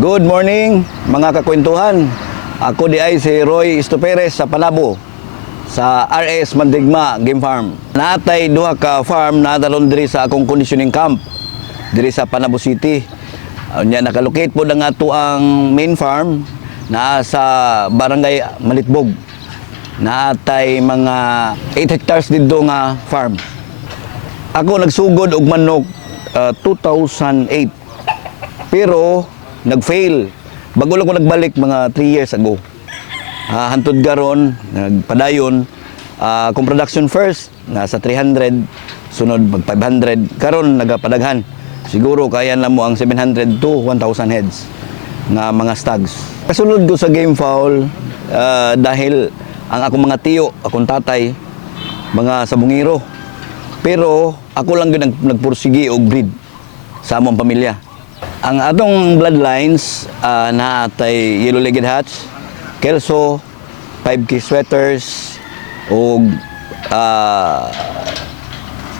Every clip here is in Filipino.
Good morning mga kakwentuhan. Ako di ay si Roy Estoperes sa Panabo sa RS Mandigma Game Farm. Naatay duha ka farm na daron diri sa akong conditioning camp diri sa Panabo City. Nya nakalocate po nga ato ang main farm na sa Barangay Malitbog. Naatay mga 8 hectares dito nga farm. Ako nagsugod og manok 2008. Pero nag-fail. Bago lang ko nagbalik mga 3 years ago. Hantod garon, nagpadayon. Kung production first, nasa 300, sunod mag 500. Karon nagapadaghan. Siguro kaya na mo ang 700 to 1,000 heads na mga stags. Kasunod ko sa game fowl dahil ang akong mga tiyo, akong tatay, mga sabungiro. Pero ako lang yun nagpursigi og breed sa among pamilya. Ang atong bloodlines na atay yellow-legged hats, kelso, 5K sweaters, o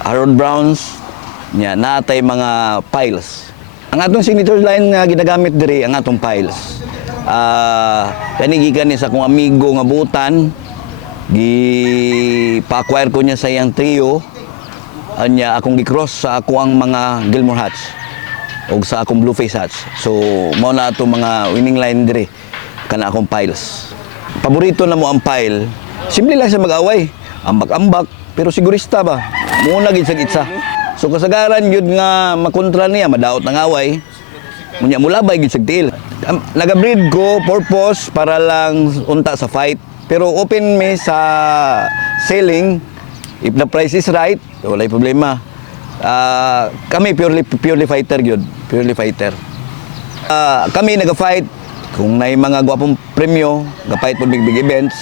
Harold Browns, na atay mga piles. Ang atong signature line nga ginagamit diri ang atong piles. Kanigikan ni sa akong amigo nga butan, pa-acquire ko niya sa iyang trio, anya akong gi-cross sa ako ang mga Gilmore hats o sa akong blue face hats. So mao na ato mga winning line diri kana akong piles. Paborito na mo ang pile. Simple lang siya mag-away, ambak-ambak pero sigurista ba. Muna gid sa itsa. So kasagaran yun nga makontra niya madaot ng away. Munya mulabay gid sa tiil. Naga-breed ko purpose para lang unta sa fight. Pero open me sa selling if the price is right, walay problema. Kami purely fighter gyud, purely fighter. Kami naga-fight kung may mga gwapong premyo, ga-fight po big events.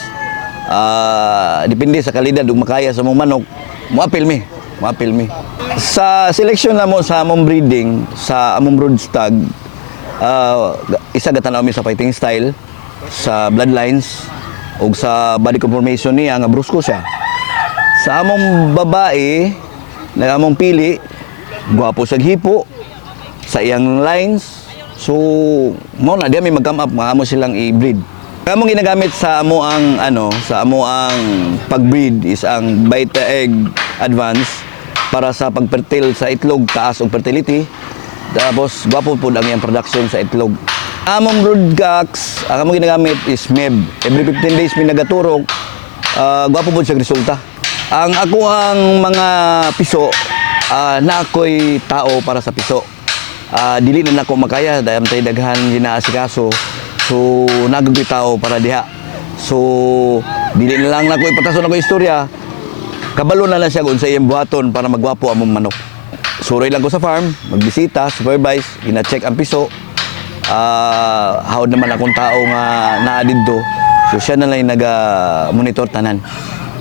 Depende sa kalidad ug makaya sa mong manok, moapil mi. Sa selection na mo sa among breeding, sa among broodstag, isa gatanaw mi sa fighting style, sa bloodlines ug sa body conformation niya nga brusko siya. Sa among babae na among pili, gwapo sa hipo, sa iyang lines. So, mo na di may mag-come up, maamo silang i-breed. Kamong ginagamit sa amo ang sa amo ang pag-breed is ang Beta Egg Advance para sa pagfertil sa itlog, taas og fertility. Tapos gwapo pud ang iyang production sa itlog. Among broodcocks, ang among ginagamit is MEB. Every 15 days may nagaturok, gwapo pud siya resulta. Ang ako ang mga piso, na ako'y tao para sa piso. Dili na ako makaya dahil tayo daghan ginaasikaso. So, nagagoy tao para diha. So, dili na lang na ako ipatason ako istorya. Kabalo na lang siya kung sa iyang buhaton para magwapo among manok. Suroy lang ko sa farm, magbisita, supervise, ina-check ang piso. Hawad naman akong tao nga naa didto. So, siya na lang naga-monitor tanan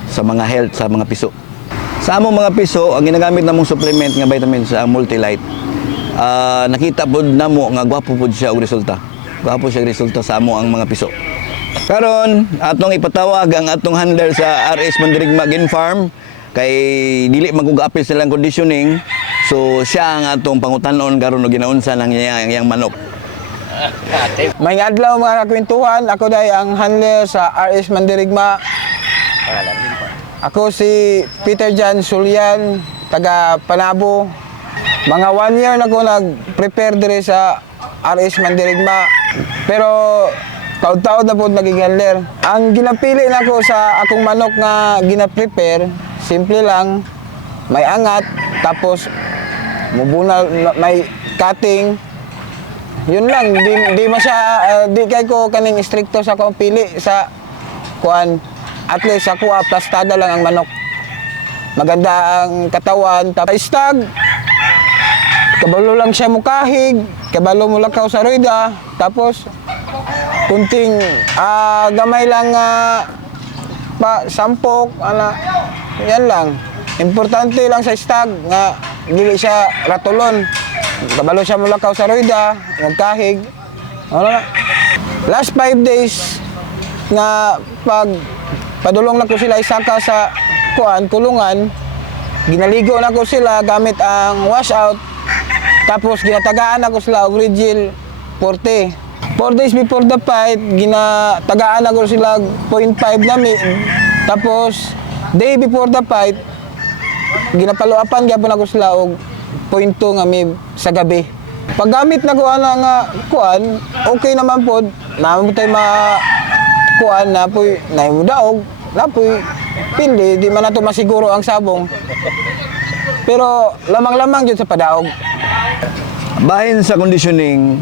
sa mga health sa mga piso. Sa among mga piso, ang ginagamit namong supplement nga vitamins sa Multilite. Nakita pod namo nga gwapo pod siya og resulta. Gwapo siya resulta sa amo ang mga piso. Karon atong ipatawag ang atong handler sa RS Mandirigma Game Farm kay dili magug-apil silang conditioning. So siya ang atong pangutanon karon og ginaunsa nang iyang manok. May adlaw mga kakwentuhan, ako dai ang handler sa RS Mandirigma. Ako si Peter Jan Sulian, taga Panabo. Mga 1 year na ako nag-prepare dire sa RS Mandirigma. Pero taud-taud na po naging handler. Ang ginapili na ko sa akong manok nga gina-prepare, simple lang, may angat, tapos mubunal, may cutting. Yun lang, di kay ko kaning stricto sa akong pili sa kuan. At least ako plastada lang ang manok. Maganda ang katawan, tapos stag. Kabalo lang siya mukahig, kabalo mo lakaw sa rueda, tapos kunting gamay lang sampok, yan lang. Importante lang sa stag nga dili siya ratulon. Kabalo siya mulakaw sa rueda, magkahig. Wala. Last 5 days nga padulong na ko sila isaka sa kulungan, ginaligo na ko sila gamit ang washout, tapos ginatagaan ako sila og Rigil 40 4 days before the fight, tagaan ako sila 0.5 namin. Tapos, day before the fight, ginapaluapan gyapon ako sila og 0.2 nga may sa gabi. Paggamit na ko ana nga kuan, okay naman pod. Namo tay kuan na poy naimudaog, na poy pindi di man nato masiguro ang sabong. Pero lamang-lamang jud sa padaog. Bahin sa conditioning,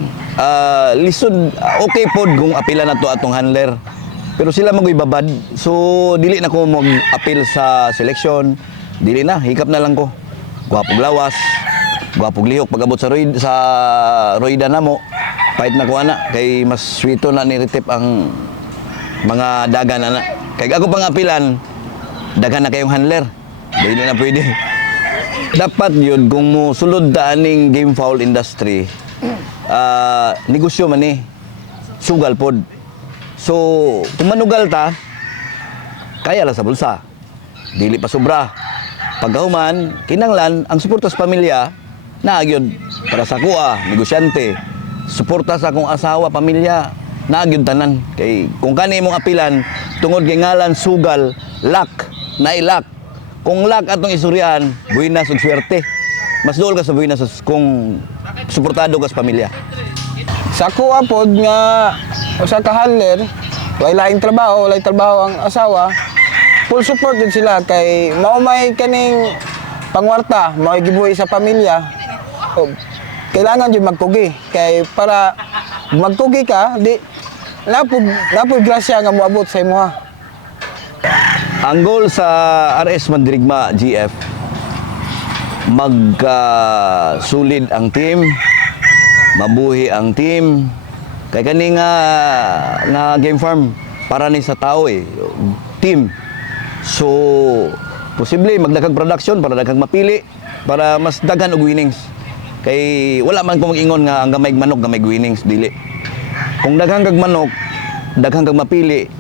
lisod, okay pod kung apila na to atong handler. Pero sila magoy babad. So dili na ko mag-appeal sa selection. Dili na, hikap na lang ko. Gwapog lawas, gwapog lihok pag-abot sa Royda na mo. Fight na ko ana kay mas sweeto na ni Retip ang mga dagan ana. Kay ako pang apilan, daghan na kayong handler. Dili na pwede. Dapat yun kung mo sulod daaning game foul industry, negosyo man eh. Sugal pod. So, kung manugal ta, kaya lang sa bulsa. Dili pa sobra. Pagkahuman, kinanglan, ang suporta sa pamilya, naagyod para sa kuha, negosyante. Suporta sa akong asawa, pamilya, naagyod tanan. Kay, kung kani mong apilan, tungod kay ngalan, sugal, luck, nailak. Kung luck atong isuryan, buwinas ug swerte. Mas dool ka sa buwinas kung suportado ka sa pamilya. Sa kuha pod nga usa ka handler, walay trabaho ang asawa. Full support din sila kay maumay kaning pangwarta, mao gibuhi sa pamilya. O, kailangan jud magkugi kay para magkugi ka di napod grasya nga moabot sa imuha. Ang goal sa RS Mandirigma GF, magsulid ang team, mabuhi ang team. Kay kani nga game farm para ni sa tao eh, team. So, posible magdaghang production para daghang mapili para mas daghan og winnings. Kay wala man ko mag-ingon nga ang gamay manok gamay winnings dili. Kung daghang kag manok, daghang kag mapili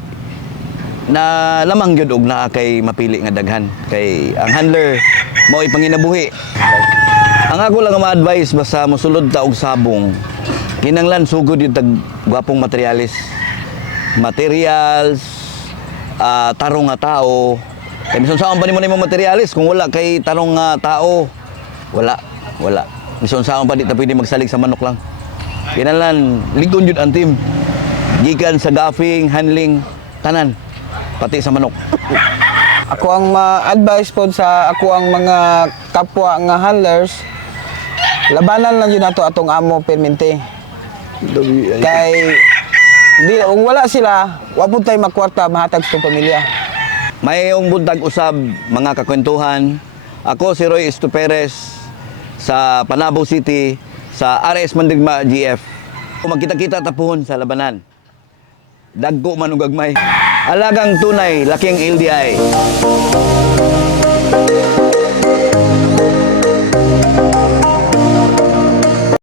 na lamang gyud og naa kay mapili nga daghan. Kay ang handler mao ipanginabuhi. Ang ako lang nga ma-advise basta mosulod ta og sabong. Kinanglan sugod yung gwapong materials, tarong nga tao. Kaya mison saan pa ni mo na yung materialis kung wala kay tarong nga tao, wala. Mison saan pa di ta pwede magsalig sa manok lang. Kinanglan, ligon yun ang team. Gikan sa gaffing, handling, tanan, pati sa manok. Ako ang ma-advise po sa ako ang mga kapwa nga handlers, labanan lang yun nato atong amo permente. Kay di kung wala sila, wa pud tay makwarta mahatag sa pamilya. Mayong buntag usab mga kakwentuhan. Ako si Roy Esto Perez sa Panabo City sa RS Mandirigma GF. Magkita-kita tapuhon sa labanan. Dagko man ug gagmay. Alagang tunay, laking LDI.